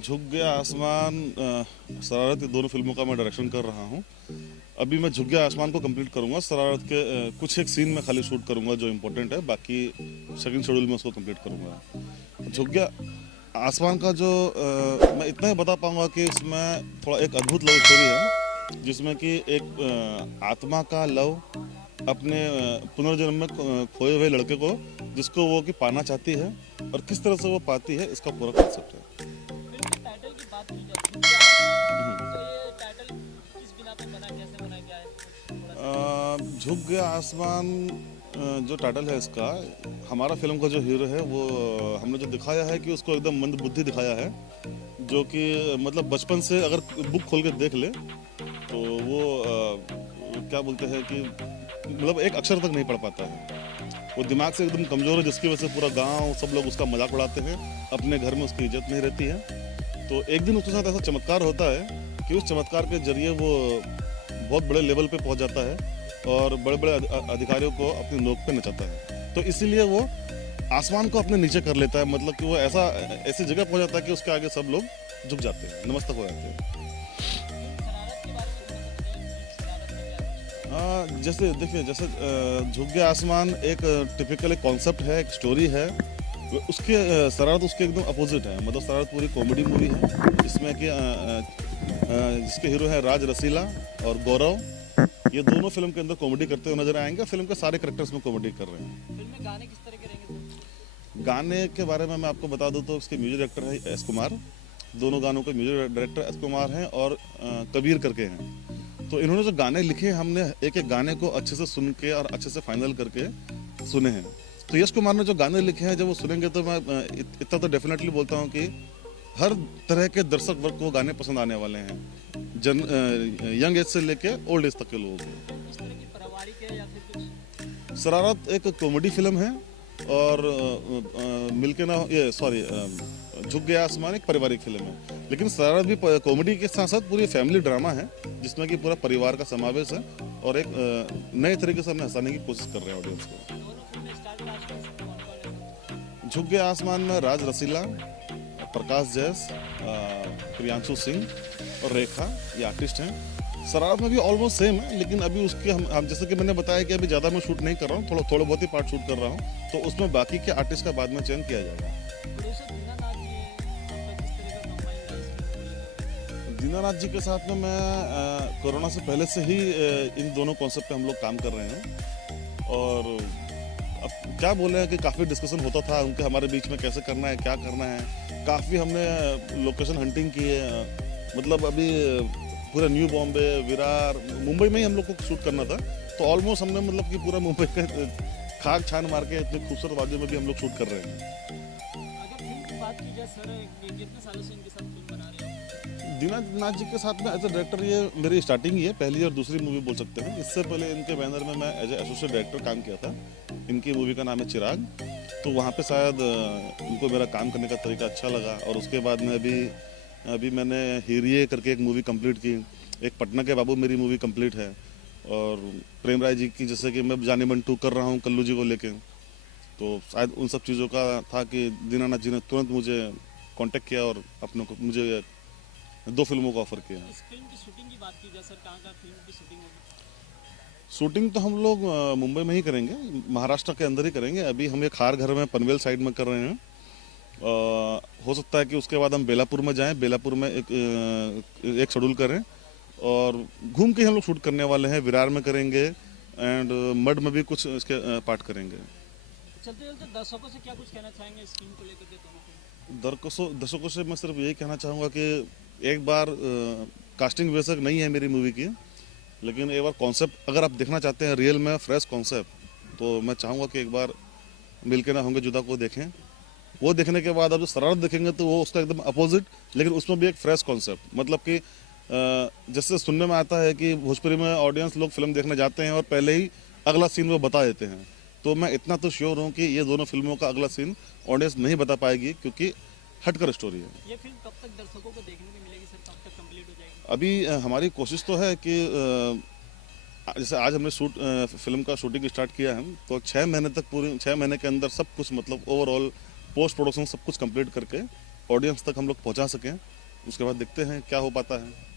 झुक गया आसमान, शरारत, ये दोनों फिल्मों का मैं डायरेक्शन कर रहा हूँ। अभी मैं झुक गया आसमान को कंप्लीट करूँगा। शरारत के कुछ एक सीन में खाली शूट करूँगा जो इम्पोर्टेंट है, बाकी सेकंड शेड्यूल में उसको कंप्लीट करूँगा। झुक गया आसमान का जो मैं इतना ही बता पाऊँगा कि इसमें थोड़ा एक अद्भुत लव स्टोरी है, जिसमें कि एक आत्मा का लव अपने पुनर्जन्म में खोए हुए लड़के को, जिसको वो कि पाना चाहती है और किस तरह से वो पाती है, इसका पूरा कॉन्सेप्ट है। फिल्म के टाइटल की बात की जाए झुक गया आसमान, तो ये टाइटल किस बिना पे बना, कैसे बना, क्या है थोड़ा सा? झुक गया आसमान जो टाइटल है इसका, हमारा फिल्म का जो हीरो है वो हमने जो दिखाया है कि उसको एकदम मंदबुद्धि दिखाया है, जो कि मतलब बचपन से अगर बुक खोल के देख ले तो वो क्या बोलते हैं कि मतलब एक अक्षर तक नहीं पढ़ पाता है। वो दिमाग से एकदम कमज़ोर है, जिसकी वजह से पूरा गांव सब लोग उसका मजाक उड़ाते हैं, अपने घर में उसकी इज्जत नहीं रहती है। तो एक दिन उसके साथ ऐसा चमत्कार होता है कि उस चमत्कार के जरिए वो बहुत बड़े लेवल पे पहुंच जाता है और बड़े बड़े अधिकारियों को अपनी नोक पे नचाता है। तो इसीलिए वो आसमान को अपने नीचे कर लेता है, मतलब कि वो ऐसी जगह पहुंच जाता है कि उसके आगे सब लोग झुक जाते हैं, नमस्तक हो जाते हैं। शरारत के बारे में थोड़ा सा बताइए, शरारत में क्या कुछ? जैसे देखिए, जैसे झुक गया आसमान एक टिपिकल एक कॉन्सेप्ट है, एक स्टोरी है। उसके शरारत उसके एकदम अपोजिट है। मतलब शरारत पूरी कॉमेडी मूवी है, जिसमें कि जिसके हीरो हैं राज रसीला और गौरव। ये दोनों फिल्म के अंदर कॉमेडी करते हुए नजर आएंगे। फिल्म के सारे कैरेक्टर्स में कॉमेडी कर रहे हैं। फिल्म में गाने किस तरह के रहेंगे सर? गाने के बारे में मैं आपको बता दूं तो उसके म्यूजिक डायरेक्टर है एस कुमार। दोनों गानों के म्यूजिक डायरेक्टर एस कुमार हैं और कबीर करके हैं। तो इन्होंने जो गाने लिखे, हमने एक एक गाने को अच्छे से सुन के और अच्छे से फाइनल करके सुने हैं। तो यश कुमार ने जो गाने लिखे हैं, जब वो सुनेंगे तो मैं इतना तो डेफिनेटली बोलता हूँ कि हर तरह के दर्शक वर्ग को गाने पसंद आने वाले हैं, यंग एज से लेके ओल्ड एज तक के लोगों को। इस तरह की पारिवारिक है या फिर कुछ? शरारत एक कॉमेडी फिल्म है और मिलके ना ये सॉरी झुक गया आसमान एक पारिवारिक फिल्म है। लेकिन शरारत भी कॉमेडी के साथ साथ पूरी फैमिली ड्रामा है, जिसमें कि पूरा परिवार का समावेश है और एक नए तरीके से हमें हंसाने की कोशिश कर रहे हैं ऑडियंस को। दोनों फिल्में स्टार कास्ट कौन कौन है? झुक गया आसमान में राज रसीला, प्रकाश जैस, प्रियांशु सिंह और रेखा, ये आर्टिस्ट हैं। शरारत में भी ऑलमोस्ट सेम है, लेकिन अभी उसके हम जैसे कि मैंने बताया कि अभी ज़्यादा मैं शूट नहीं कर रहा हूँ, थोड़ा बहुत ही पार्ट शूट कर रहा हूँ। तो उसमें बाकी के आर्टिस्ट का बाद में चयन किया जाएगा। प्रोड्यूसर दीनानाथ जी हैं, आपका किस तरह का कंबाइन रहा इस फिल्म को लेकर? दीनानाथ जी के साथ में मैं कोरोना से पहले से ही इन दोनों कॉन्सेप्ट पे हम लोग काम कर रहे हैं। और अब क्या बोले हैं कि काफ़ी डिस्कशन होता था उनके हमारे बीच में, कैसे करना है, क्या करना है। काफ़ी हमने लोकेशन हंटिंग की है। मतलब अभी पूरा न्यू बॉम्बे, विरार, मुंबई में ही हम लोग को शूट करना था। तो ऑलमोस्ट हमने मतलब कि पूरा मुंबई का खाक छान मार के इतनी खूबसूरत वादियों में भी हम लोग शूट कर रहे हैं। अगर फिल्म की बात की जाए सर, कितने सालों से इनके साथ फिल्म बना रहे हो? दीनानाथ जी के साथ में एज ए डायरेक्टर ये मेरी स्टार्टिंग ही है, पहली और दूसरी मूवी बोल सकते हैं। इससे पहले इनके बैनर में मैं एज ए एसोसिएट डायरेक्टर काम किया था। इनकी मूवी का नाम है चिराग। तो वहाँ पे शायद इनको मेरा काम करने का तरीका अच्छा लगा और उसके बाद में अभी मैंने हीरिये करके एक मूवी कंप्लीट की। एक पटना के बाबू मेरी मूवी कंप्लीट है। और प्रेम राय जी की, जैसे कि मैं जाने मन 2 कर रहा हूँ कल्लू जी को लेके। तो शायद उन सब चीज़ों का था कि दीनानाथ जी ने तुरंत मुझे कांटेक्ट किया और अपने को मुझे 2 फिल्मों का ऑफर किया। इस फिल्म की शूटिंग की बात की जाए सर, कहाँ फिल्म की शूटिंग होगी? शूटिंग तो हम लोग मुंबई में ही करेंगे, महाराष्ट्र के अंदर ही करेंगे। अभी हम एक खार घर में पनवेल साइड में कर रहे हैं। हो सकता है कि उसके बाद हम बेलापुर में जाएं, बेलापुर में एक शेड्यूल करें और घूम के हम लोग शूट करने वाले हैं। विरार में करेंगे एंड मड में भी कुछ इसके पार्ट करेंगे। चलते चलते दर्शकों से क्या कुछ कहना चाहेंगे इस फिल्म को लेकर के? दोनों फिल्म दर्शकों से मैं सिर्फ यही कहना चाहूँगा कि एक बार कास्टिंग बेशक नहीं है मेरी मूवी की, लेकिन एक बार कॉन्सेप्ट अगर आप देखना चाहते हैं रियल में फ्रेश कॉन्सेप्ट, तो मैं चाहूँगा कि एक बार मिलके ना होंगे जुदा को देखें। वो देखने के बाद आप जो शरारत देखेंगे तो वो उसका एकदम अपोजिट, लेकिन उसमें भी एक फ्रेश कॉन्सेप्ट। मतलब कि जैसे सुनने में आता है कि भोजपुरी में ऑडियंस लोग फिल्म देखने जाते हैं और पहले ही अगला सीन वो बता देते हैं। तो मैं इतना तो श्योर हूँ कि ये दोनों फिल्मों का अगला सीन ऑडियंस नहीं बता पाएगी, क्योंकि हटकर स्टोरी है। ये फिल्म कब तक दर्शकों को देखने को मिलेगी सर, कब तक कंप्लीट हो जाएगी? अभी हमारी कोशिश तो है कि जैसे आज हमने फिल्म का शूटिंग स्टार्ट किया है, तो 6 महीने तक, पूरी 6 महीने के अंदर सब कुछ, मतलब ओवरऑल पोस्ट प्रोडक्शन सब कुछ कंप्लीट करके ऑडियंस तक हम लोग पहुंचा सकें। उसके बाद देखते हैं क्या हो पाता है।